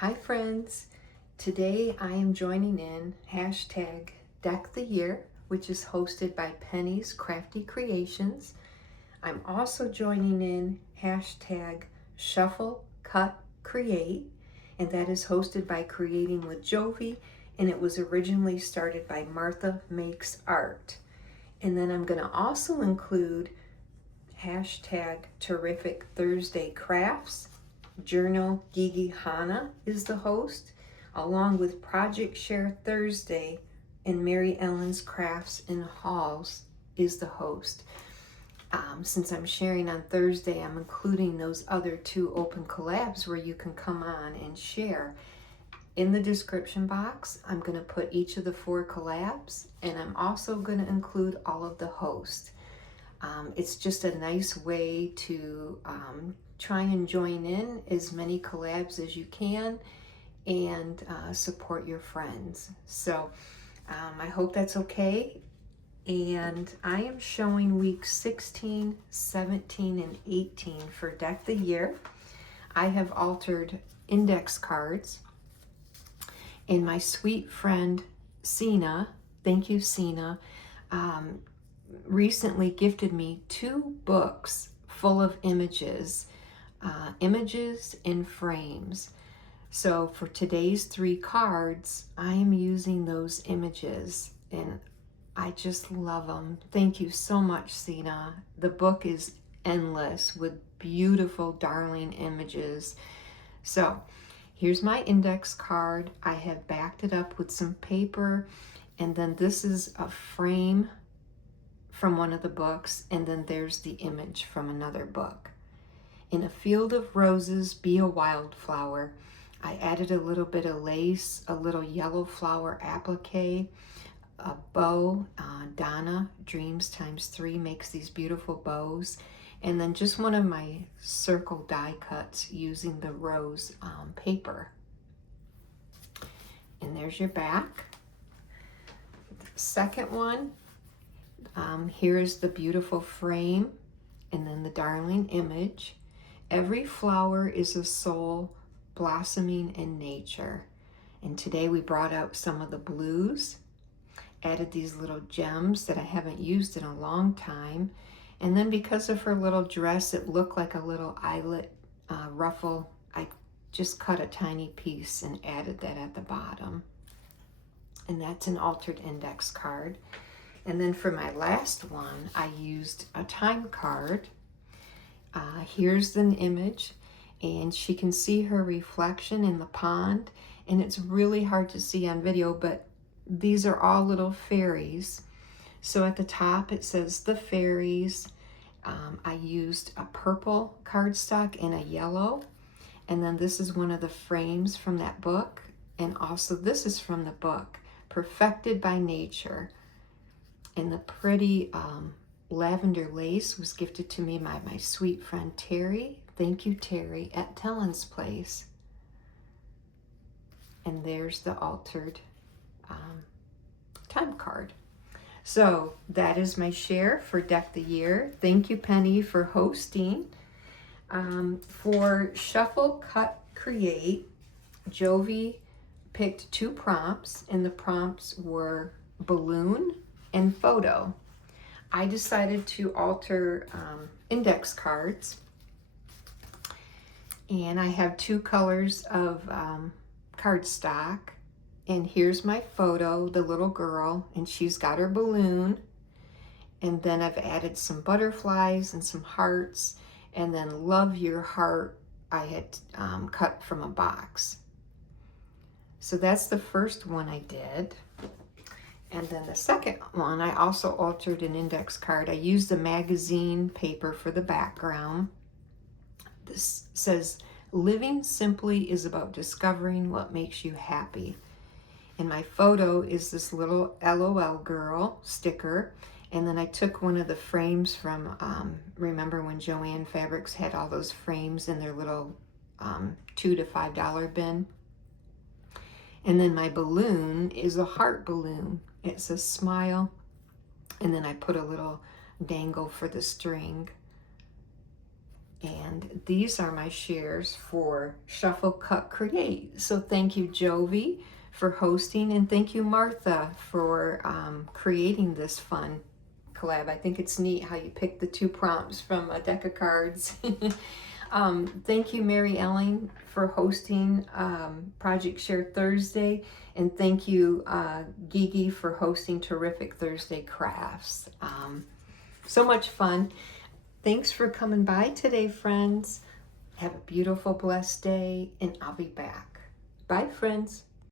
Hi friends, today I am joining in hashtag Deck the Year, which is hosted by Penny's Crafty Creations. I'm also joining in hashtag Shuffle, Cut, Create, and that is hosted by Creating with Jovi, and it was originally started by Martha Makes Art. And then I'm going to also include hashtag Terrific Thursday Crafts. Journal Gigi Hana is the host, along with Project Share Thursday, and Mary Ellen's Crafts and Hauls is the host. Since I'm sharing on Thursday, I'm including those other two open collabs where you can come on and share. In the description box, I'm going to put each of the 4 collabs, and I'm also going to include all of the hosts. It's just a nice way to try and join in as many collabs as you can and support your friends. So I hope that's okay. And I am showing weeks 16, 17, and 18 for Deck the Year. I have altered index cards. And my sweet friend Syna, thank you Syna, recently gifted me 2 books full of images in frames. So for today's 3 cards, I am using those images and I just love them. Thank you so much, Syna. The book is endless with beautiful, darling images. So here's my index card. I have backed it up with some paper, and then this is a frame from one of the books, and then there's the image from another book. In a field of roses, be a wildflower. I added a little bit of lace, a little yellow flower applique, a bow. Donna, Dreams times 3, makes these beautiful bows. And then just one of my circle die cuts using the rose paper. And there's your back. Second one, here's the beautiful frame and then the darling image. Every flower is a soul blossoming in nature. And today we brought out some of the blues, added these little gems that I haven't used in a long time. And then because of her little dress, it looked like a little eyelet ruffle. I just cut a tiny piece and added that at the bottom. And that's an altered index card. And then for my last one, I used a time card. Here's an image, and she can see her reflection in the pond. And it's really hard to see on video, but these are all little fairies. So at the top it says the fairies. I used a purple cardstock and a yellow. And then this is one of the frames from that book. And also this is from the book, Perfected by Nature. And the pretty lavender lace was gifted to me by my sweet friend Terry. Thank you, Terry, at Tellen's Place. And there's the altered time card. So that is my share for Deck the Year. Thank you, Penny, for hosting. For Shuffle, Cut, Create, Jovi picked 2 prompts, and the prompts were balloon and photo. I decided to alter index cards, and I have 2 colors of cardstock. And here's my photo, the little girl, and she's got her balloon. And then I've added some butterflies and some hearts, and then Love Your Heart I had cut from a box. So that's the first one I did. And then the second one, I also altered an index card. I used the magazine paper for the background. This says, living simply is about discovering what makes you happy. And my photo is this little LOL girl sticker. And then I took one of the frames from, remember when Joann Fabrics had all those frames in their little $2 to $5 bin? And then my balloon is a heart balloon. It's a smile. And then I put a little dangle for the string. And these are my shares for Shuffle, Cut, Create. So thank you, Jovi, for hosting, and thank you, Martha, for creating this fun collab. I think it's neat how you pick the two prompts from a deck of cards. Thank you, Mary Ellen, for hosting Project Share Thursday, and thank you, Gigi, for hosting Terrific Thursday Crafts. So much fun. Thanks for coming by today, friends. Have a beautiful, blessed day, and I'll be back. Bye, friends.